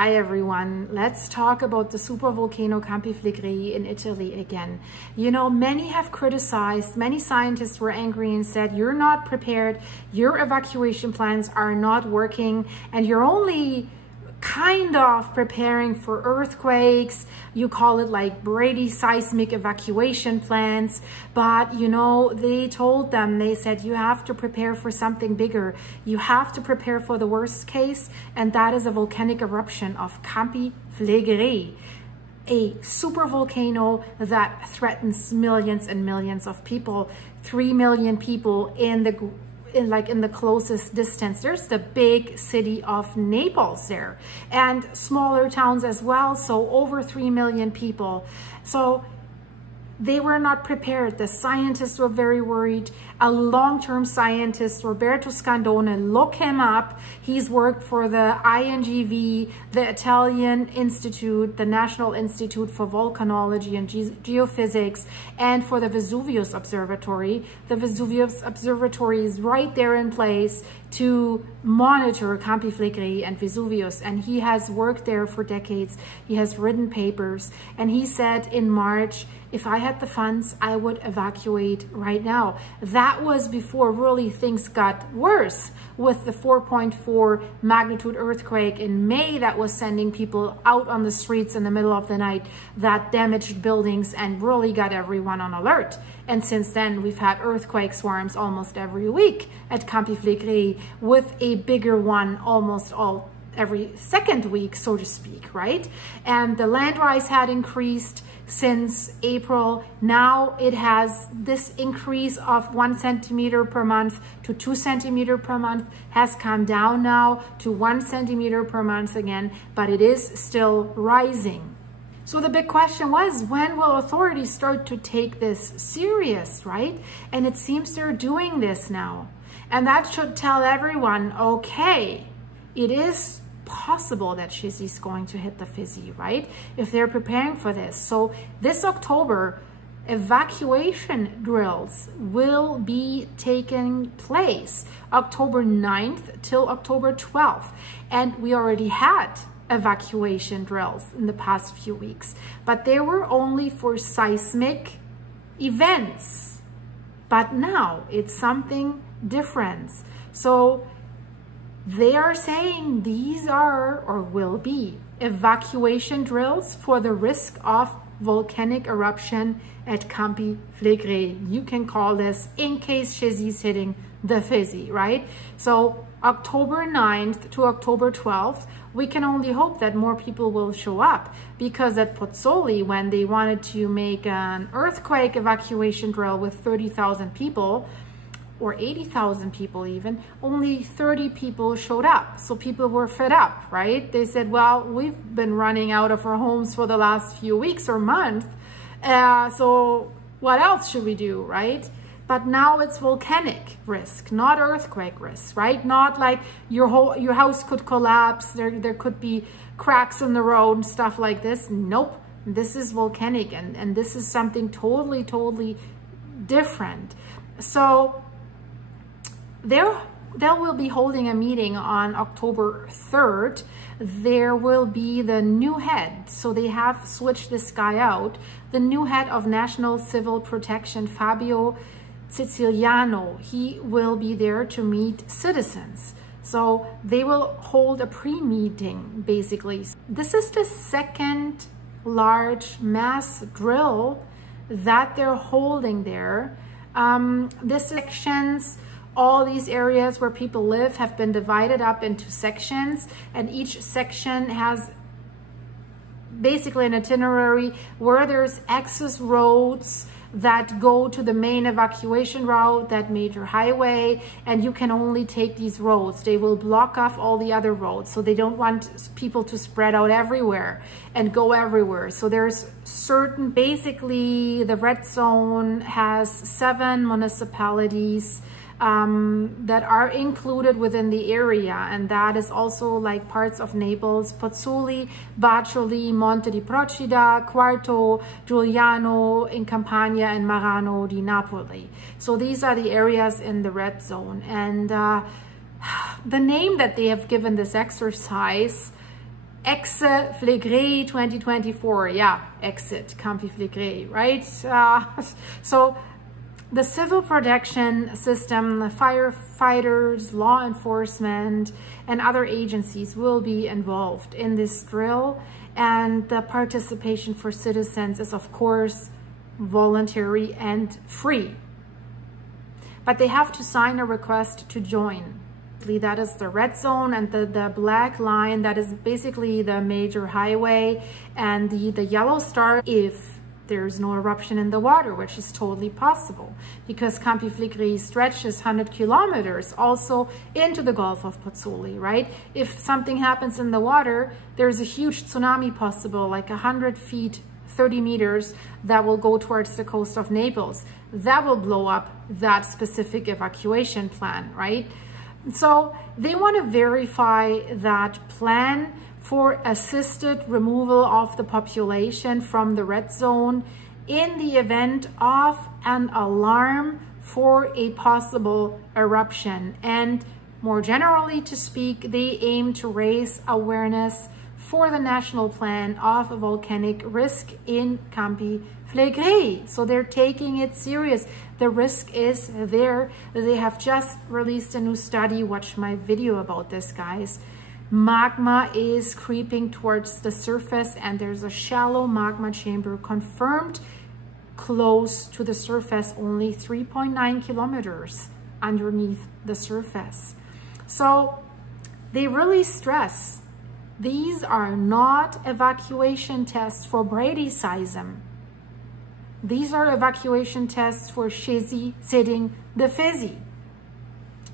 Hi everyone, let's talk about the supervolcano Campi Flegrei in Italy again. You know, many have criticized, many scientists were angry and said, you're not prepared, your evacuation plans are not working, and you're only kind of preparing for earthquakes. You call it like Brady seismic evacuation plans, but you know, they told them, they said, you have to prepare for something bigger. You have to prepare for the worst case, and that is a volcanic eruption of Campi Flegrei, a super volcano that threatens millions and millions of people. 3 million people in the closest distance. There's the big city of Naples there and smaller towns as well, so over 3 million people. So they were not prepared. The scientists were very worried. A long-term scientist, Roberto Scandone, look him up. He's worked for the INGV, the Italian Institute, the National Institute for Volcanology and Geophysics, and for the Vesuvius Observatory. The Vesuvius Observatory is right there in place to monitor Campi Flegrei and Vesuvius, and he has worked there for decades. He has written papers, and he said in March, if I had the funds, I would evacuate right now. That was before really things got worse with the 4.4 magnitude earthquake in May that was sending people out on the streets in the middle of the night, that damaged buildings and really got everyone on alert. And since then, we've had earthquake swarms almost every week at Campi Flegrei, with a bigger one almost every second week, so to speak, right? And the land rise had increased since April. Now it has this increase of 1 centimeter per month to 2 centimeter per month has come down now to 1 centimeter per month again, but it is still rising. So the big question was, when will authorities start to take this serious, right? And it seems they're doing this now. And that should tell everyone, okay, it is possible that Shizzy's going to hit the Fizzy, right? If they're preparing for this. So this October, evacuation drills will be taking place October 9th till October 12th. And we already had evacuation drills in the past few weeks, but they were only for seismic events. But now it's something different. So they are saying these are or will be evacuation drills for the risk of volcanic eruption at Campi Flegrei. You can call this in case Shizzy's hitting the Fizzy, right? So October 9th to October 12th, we can only hope that more people will show up, because at Pozzuoli, when they wanted to make an earthquake evacuation drill with 30,000 people, or 80,000 people even, only 30 people showed up. So people were fed up, right? They said, well, we've been running out of our homes for the last few weeks or months. So what else should we do, right? But now it's volcanic risk, not earthquake risk, right? Not like your house could collapse, there could be cracks in the road and stuff like this. Nope, this is volcanic, and this is something totally, totally different. So they will be holding a meeting on October 3rd. There will be the new head. So they have switched this guy out. The new head of National Civil Protection, Fabio Siciliano, he will be there to meet citizens. So they will hold a pre-meeting, basically. This is the second large mass drill that they're holding there. This sections, all these areas where people live have been divided up into sections, and each section has basically an itinerary where there's access roads that go to the main evacuation route, that major highway, and you can only take these roads. They will block off all the other roads, so they don't want people to spread out everywhere and go everywhere. So there's certain, basically the red zone has 7 municipalities that are included within the area, and that is also like parts of Naples: Pozzuoli, Baccioli, Monte di Procida, Quarto, Giuliano in Campania, and Marano di Napoli. So these are the areas in the red zone, and the name that they have given this exercise Exit Flegrei 2024. Yeah, exit Campi Flegrei, right? So the civil protection system, the firefighters, law enforcement, and other agencies will be involved in this drill. And the participation for citizens is, of course, voluntary and free. But they have to sign a request to join. That is the red zone, and the black line, that is basically the major highway, and the yellow star if there's no eruption in the water, which is totally possible because Campi Flegrei stretches 100 kilometers also into the Gulf of Pozzuoli, right? If something happens in the water, there's a huge tsunami possible, like 100 feet, 30 meters, that will go towards the coast of Naples. That will blow up that specific evacuation plan, right? So they want to verify that plan for assisted removal of the population from the red zone in the event of an alarm for a possible eruption. And more generally to speak, they aim to raise awareness for the national plan of volcanic risk in Campi Flegrei. So they're taking it serious. The risk is there. They have just released a new study. Watch my video about this, guys. Magma is creeping towards the surface, and there's a shallow magma chamber confirmed close to the surface, only 3.9 kilometers underneath the surface. So they really stress these are not evacuation tests for bradyseism. These are evacuation tests for Cesi, Seding, the Fizzy.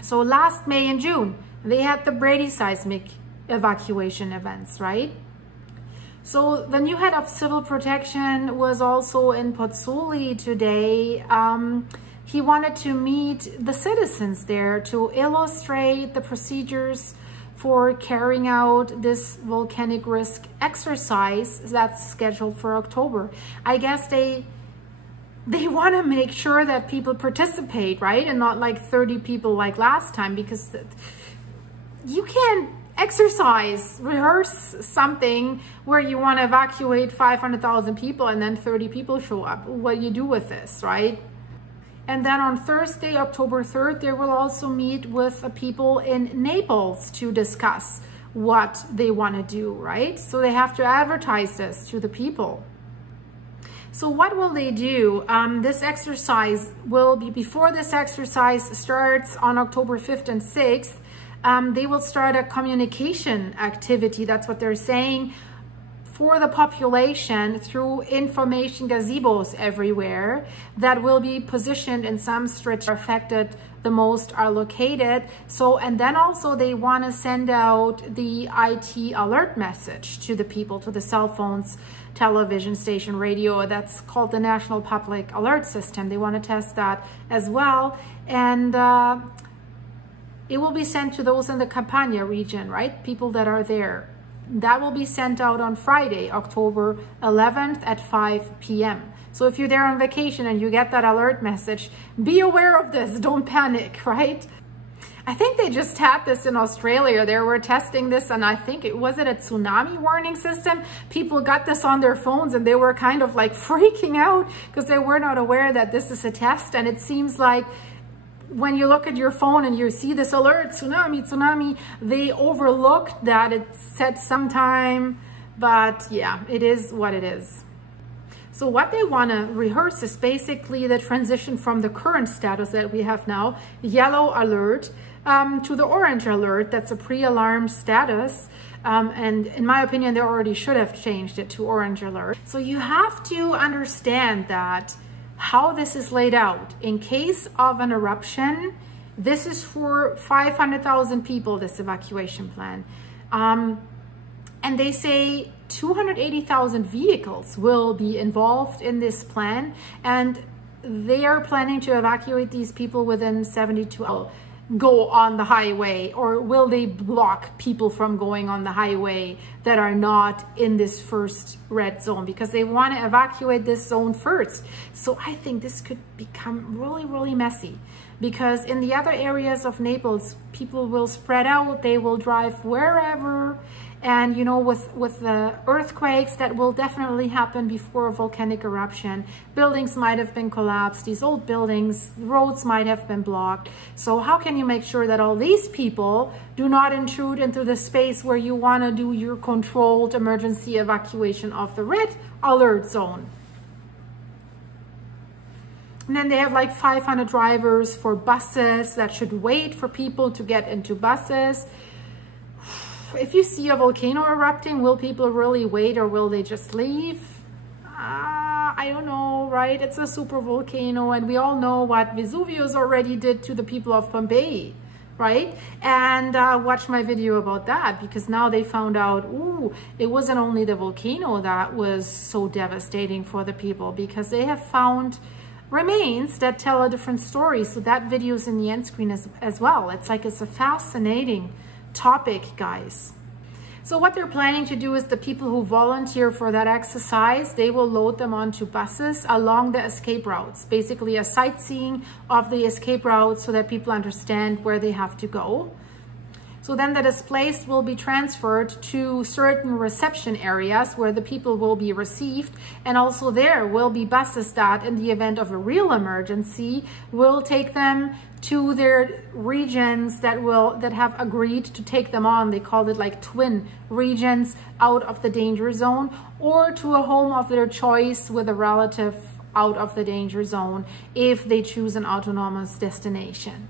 So last May and June, they had the bradyseismic evacuation events, right? So the new head of civil protection was also in Pozzuoli today. He wanted to meet the citizens there to illustrate the procedures for carrying out this volcanic risk exercise that's scheduled for October. I guess they want to make sure that people participate, right? And not like 30 people like last time, because you can't rehearse something where you want to evacuate 500,000 people and then 30 people show up. What do you do with this, right? And then on Thursday, October 3rd, they will also meet with people in Naples to discuss what they want to do, right? So they have to advertise this to the people. So what will they do? This exercise will be, before this exercise starts on October 5th and 6th, they will start a communication activity, that's what they're saying, for the population through information gazebos everywhere that will be positioned in some stretch affected the most are located. So, and then also they want to send out the IT alert message to the people, to the cell phones, television station, radio. That's called the National Public Alert System. They want to test that as well. And it will be sent to those in the Campania region, right? People that are there. That will be sent out on Friday, October 11th at 5 p.m. So if you're there on vacation and you get that alert message, be aware of this, don't panic, right? I think they just had this in Australia. They were testing this, and I think was it a tsunami warning system? People got this on their phones and they were kind of like freaking out because they were not aware that this is a test. And it seems like when you look at your phone and you see this alert, tsunami, they overlooked that it said sometime, but yeah, it is what it is. So what they want to rehearse is basically the transition from the current status that we have now, yellow alert, to the orange alert. That's a pre-alarm status. And in my opinion, they already should have changed it to orange alert. So you have to understand that how this is laid out. In case of an eruption, this is for 500,000 people, this evacuation plan. And they say 280,000 vehicles will be involved in this plan, and they are planning to evacuate these people within 72 hours. Go on the highway, or will they block people from going on the highway that are not in this first red zone, because they want to evacuate this zone first. So I think this could become really messy, because in the other areas of Naples, people will spread out, they will drive wherever, And, you know, with the earthquakes that will definitely happen before a volcanic eruption, buildings might have been collapsed, these old buildings, roads might have been blocked. So how can you make sure that all these people do not intrude into the space where you want to do your controlled emergency evacuation of the red alert zone? And then they have like 500 drivers for buses that should wait for people to get into buses. If you see a volcano erupting, will people really wait or will they just leave? I don't know, right? It's a super volcano, and we all know what Vesuvius already did to the people of Pompeii, right? And watch my video about that, because now they found out, ooh, it wasn't only the volcano that was so devastating for the people, because they have found remains that tell a different story. So that video is in the end screen as well. It's like, it's a fascinating topic, guys. So what they're planning to do is the people who volunteer for that exercise, they will load them onto buses along the escape routes, basically a sightseeing of the escape routes so that people understand where they have to go. So then the displaced will be transferred to certain reception areas where the people will be received. And also there will be buses that, in the event of a real emergency, will take them to their regions that have agreed to take them on. They called it like twin regions out of the danger zone, or to a home of their choice with a relative out of the danger zone if they choose an autonomous destination.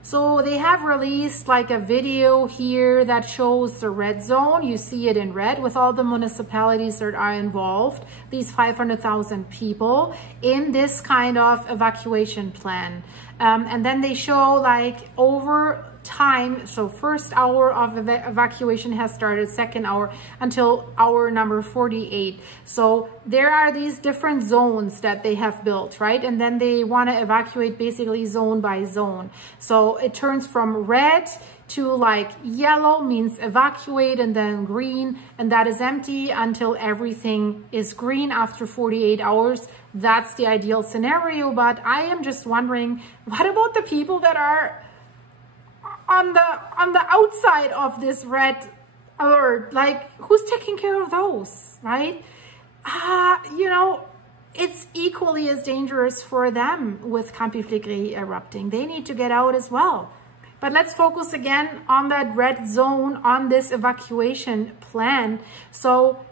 So they have released like a video here that shows the red zone. You see it in red with all the municipalities that are involved, these 500,000 people in this kind of evacuation plan. And then they show like over time, so first hour of evacuation has started, second hour until hour number 48. So there are these different zones that they have built, right? And then they want to evacuate basically zone by zone. So it turns from red to like yellow, means evacuate, and then green, and that is empty until everything is green after 48 hours. That's the ideal scenario. But I am just wondering, what about the people that are on the outside of this red alert? Like, who's taking care of those, right? You know, it's equally as dangerous for them with Campi Flegrei erupting. They need to get out as well. But let's focus again on that red zone, on this evacuation plan. So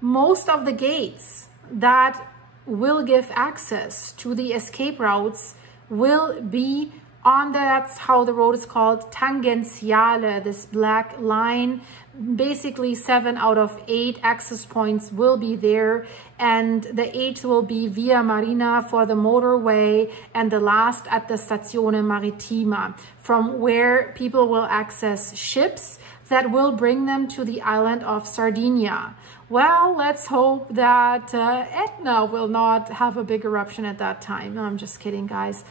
most of the gates that will give access to the escape routes will be on that's how the road is called, Tangenziale, this black line. Basically 7 out of 8 access points will be there, and the 8th will be Via Marina for the motorway, and the last at the Stazione Marittima, from where people will access ships that will bring them to the island of Sardinia. Well, let's hope that Etna will not have a big eruption at that time. No, I'm just kidding, guys.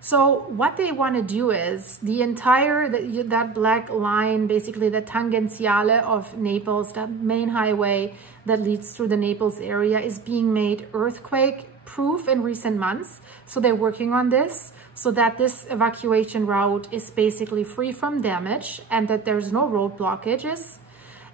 So what they want to do is the entire, that black line, basically the Tangenziale of Naples, that main highway that leads through the Naples area, is being made earthquake proof in recent months. So they're working on this so that this evacuation route is basically free from damage and that there's no road blockages.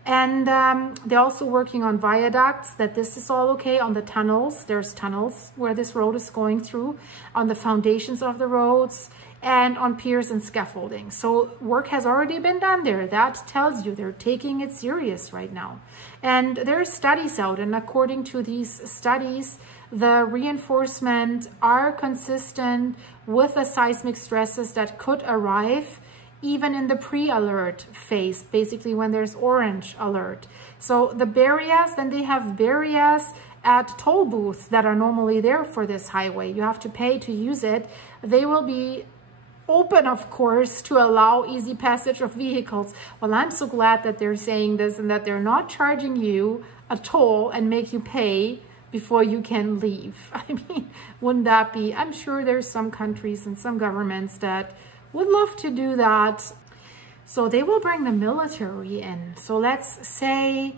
And they're also working on viaducts, that this is all okay. On the tunnels, there's tunnels where this road is going through, on the foundations of the roads, and on piers and scaffolding. So work has already been done there. That tells you they're taking it serious right now. And there are studies out, and according to these studies, the reinforcement are consistent with the seismic stresses that could arrive even in the pre-alert phase, basically when there's orange alert. So the barriers, then they have barriers at toll booths that are normally there for this highway. You have to pay to use it. They will be open, of course, to allow easy passage of vehicles. Well, I'm so glad that they're saying this and that they're not charging you a toll and make you pay before you can leave. I mean, wouldn't that be? I'm sure there's some countries and some governments that would love to do that. So they will bring the military in. So let's say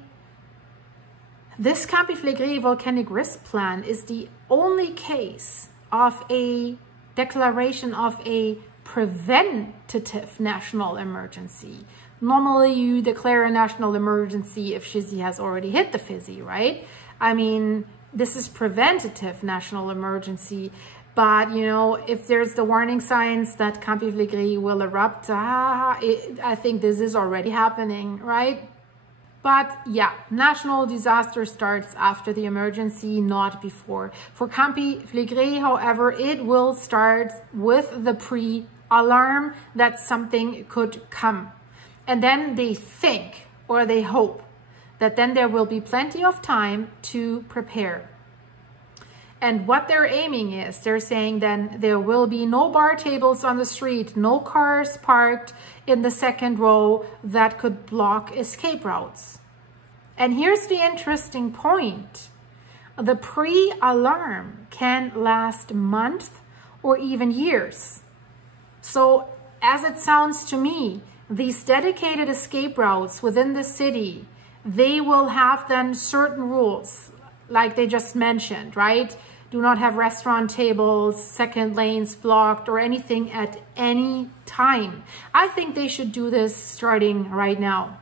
this Campi Flegrei volcanic risk plan is the only case of a declaration of a preventative national emergency, Normally you declare a national emergency if Shizzy has already hit the Fizzy, right? I mean, this is preventative national emergency. But, you know, if there's the warning signs that Campi Flegrei will erupt, I think this is already happening, right? But yeah, national disaster starts after the emergency, not before. For Campi Flegrei, however, it will start with the pre-alarm that something could come. And then they think, or they hope, that then there will be plenty of time to prepare. And what they're aiming is, they're saying then there will be no bar tables on the street, no cars parked in the second row that could block escape routes. And here's the interesting point. The pre-alarm can last months or even years. So as it sounds to me, these dedicated escape routes within the city, they will have then certain rules, like they just mentioned, right? Do not have restaurant tables, second lanes blocked, or anything at any time. I think they should do this starting right now.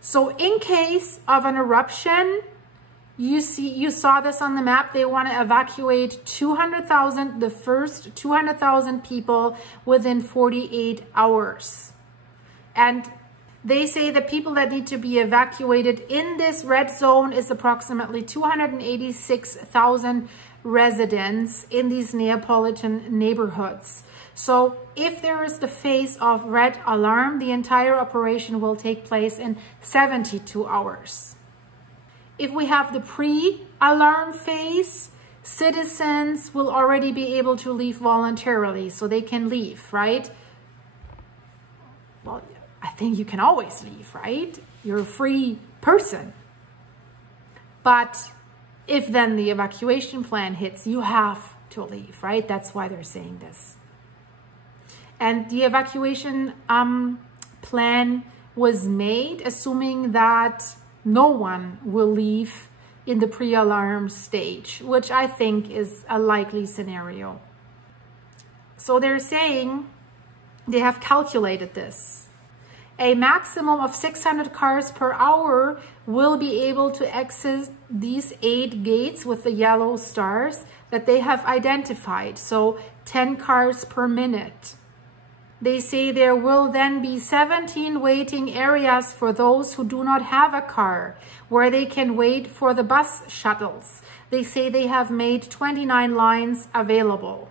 So in case of an eruption, you saw this on the map, they want to evacuate 200,000, the first 200,000 people within 48 hours. And they say the people that need to be evacuated in this red zone is approximately 286,000 residents in these Neapolitan neighborhoods. So if there is the phase of red alarm, the entire operation will take place in 72 hours. If we have the pre-alarm phase, citizens will already be able to leave voluntarily, so they can leave, right? Well, I think you can always leave, right? You're a free person. But if then the evacuation plan hits, you have to leave, right? That's why they're saying this. And the evacuation plan was made assuming that no one will leave in the pre-alarm stage, which I think is a likely scenario. So they're saying they have calculated this. A maximum of 600 cars per hour will be able to access these 8 gates with the yellow stars that they have identified. So 10 cars per minute. They say there will then be 17 waiting areas for those who do not have a car, where they can wait for the bus shuttles. They say they have made 29 lines available.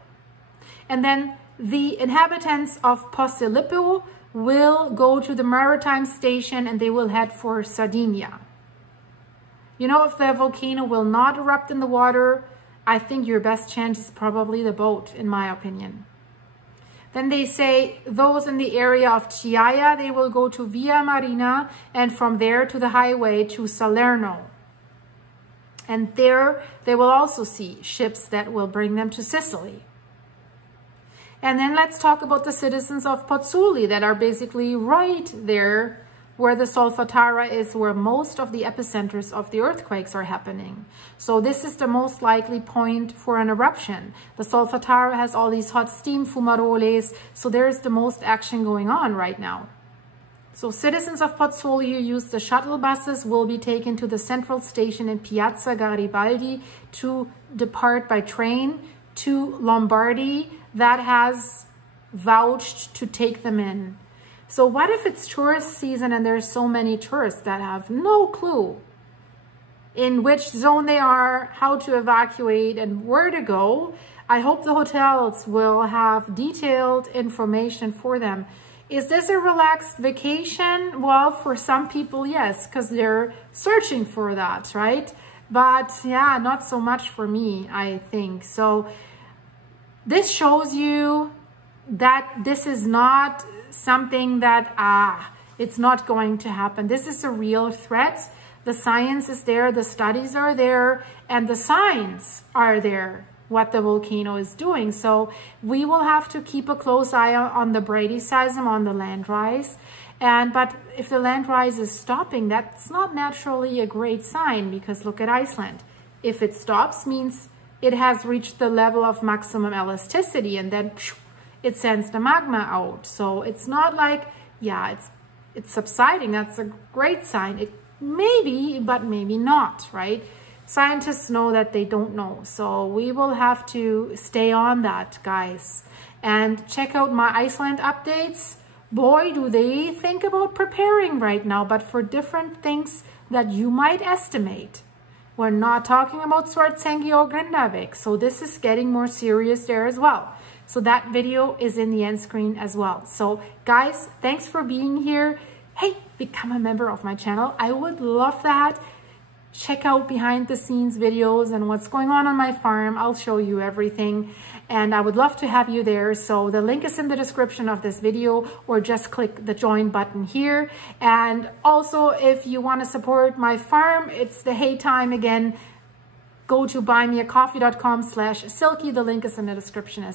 And then the inhabitants of Posillipo will go to the maritime station and they will head for Sardinia. You know, if the volcano will not erupt in the water, I think your best chance is probably the boat, in my opinion. Then they say those in the area of Chiaia, they will go to Via Marina and from there to the highway to Salerno. And there they will also see ships that will bring them to Sicily. And then let's talk about the citizens of Pozzuoli that are basically right there where the Solfatara is, where most of the epicenters of the earthquakes are happening. So this is the most likely point for an eruption. The Solfatara has all these hot steam fumaroles, so there's the most action going on right now. So citizens of Pozzuoli who use the shuttle buses will be taken to the central station in Piazza Garibaldi to depart by train to Lombardy that has vouched to take them in. So what if it's tourist season and there's so many tourists that have no clue in which zone they are, how to evacuate, and where to go? I hope the hotels will have detailed information for them. Is this a relaxed vacation? Well, for some people, yes, because they're searching for that, right? But yeah, not so much for me, I think. So this shows you that this is not something that, it's not going to happen. This is a real threat. The science is there, the studies are there, and the signs are there, what the volcano is doing. So we will have to keep a close eye on the Brady seism, on the land rise. But if the land rise is stopping, that's not naturally a great sign, because look at Iceland. If it stops, means it has reached the level of maximum elasticity, and then it sends the magma out. So it's not like, yeah, it's subsiding. That's a great sign. It may be, but maybe not, right? Scientists know that they don't know. So we will have to stay on that, guys. And check out my Iceland updates. Boy, do they think about preparing right now, but for different things that you might estimate. We're not talking about Svartsengi or Grindavik. So this is getting more serious there as well. So that video is in the end screen as well. So guys, thanks for being here. Hey, become a member of my channel. I would love that. Check out behind the scenes videos and what's going on my farm. I'll show you everything. And I would love to have you there. So the link is in the description of this video, or just click the join button here. And also, if you want to support my farm, it's the hay time again. Go to buymeacoffee.com/silky. The link is in the description as well.